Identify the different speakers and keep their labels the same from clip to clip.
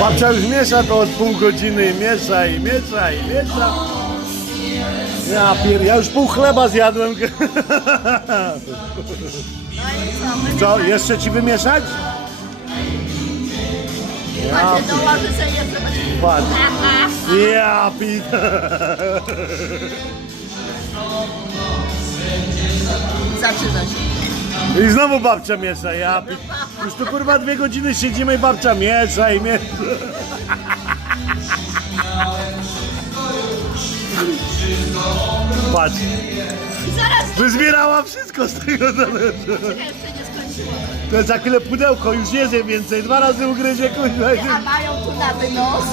Speaker 1: Babcia już miesza to od pół godziny, miesza i miesza i miesza. Ja pier... ja już pół chleba zjadłem.
Speaker 2: Co,
Speaker 1: jeszcze ci wymieszać?
Speaker 2: Jeszcze będzie.
Speaker 1: Patrz. Ja.
Speaker 2: Zaczyna się.
Speaker 1: I znowu babcia miesza, ja pit. Już tu kurwa dwie godziny siedzimy i babcia miesza i miesza. Patrz,
Speaker 2: zaraz
Speaker 1: wyzbierała wszystko z tego talerza.
Speaker 2: czekaj, jeszcze nie skończyło.
Speaker 1: To jest za chwilę pudełko, już nie więcej, dwa razy ugryzie kuźwa.
Speaker 2: A mają tu na wynos.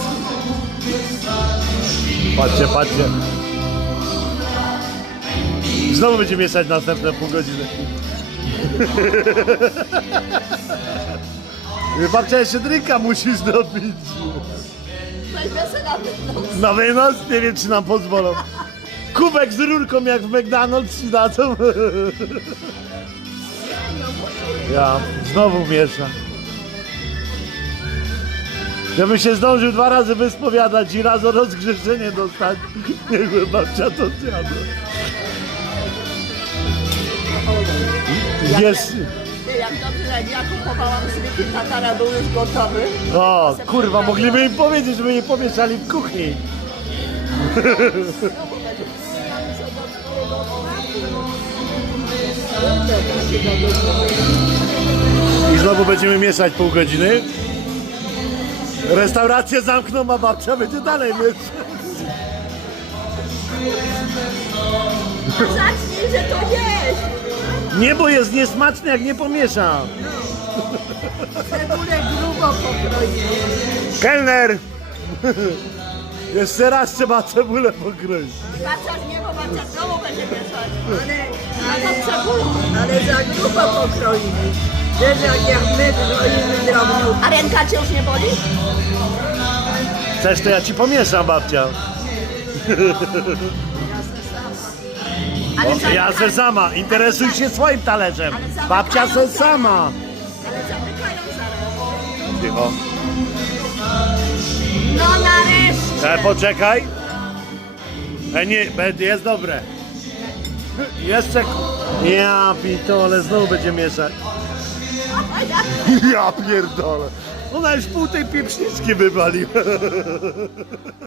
Speaker 1: Patrzcie, patrzcie. Znowu będzie mieszać następne pół godziny. Babcia jeszcze drinka musi zrobić.
Speaker 2: Na wynos.
Speaker 1: Nie wiem, czy nam pozwolą. Kubek z rurką jak w McDonald's ci dadzą. Ja, znowu miesza. Ja bym się zdążył dwa razy wyspowiadać i raz o rozgrzeszenie dostać. Niechby babcia to zjadła. Jest.
Speaker 2: Jak dobrze, że ja kupowałam zwykły tatara, był już gotowy.
Speaker 1: O, kurwa, mogliby im powiedzieć, żeby nie pomieszali w kuchni. I znowu będziemy mieszać pół godziny. Restaurację zamkną, a babcia będzie dalej mieszać.
Speaker 2: Zacznij, że to jeść.
Speaker 1: Nie, bo jest niesmaczne, jak nie pomieszam.
Speaker 2: Cebulę grubo pokroić.
Speaker 1: Kelner! Jeszcze raz trzeba cebulę pokroić.
Speaker 2: Babcia nie, bo babcia znowu będzie mieszać. Ale, ale. Ale za grubo pokroili. Wiesz, jak, jak my kroimy drobną. A ręka cię już nie boli?
Speaker 1: Chcesz, to ja ci pomieszam, babcia.
Speaker 2: Ale
Speaker 1: Ja se sama, interesuj się swoim talerzem. Babcia se sama.
Speaker 2: Ale zamykają zaraz.
Speaker 1: Cicho.
Speaker 2: No nareszcie.
Speaker 1: E, poczekaj. E, nie, be- jest dobre. Jeszcze... Ja pitole, znowu będzie mieszać. Ja pierdolę. Ona już pół tej pieprzniczki wywaliła.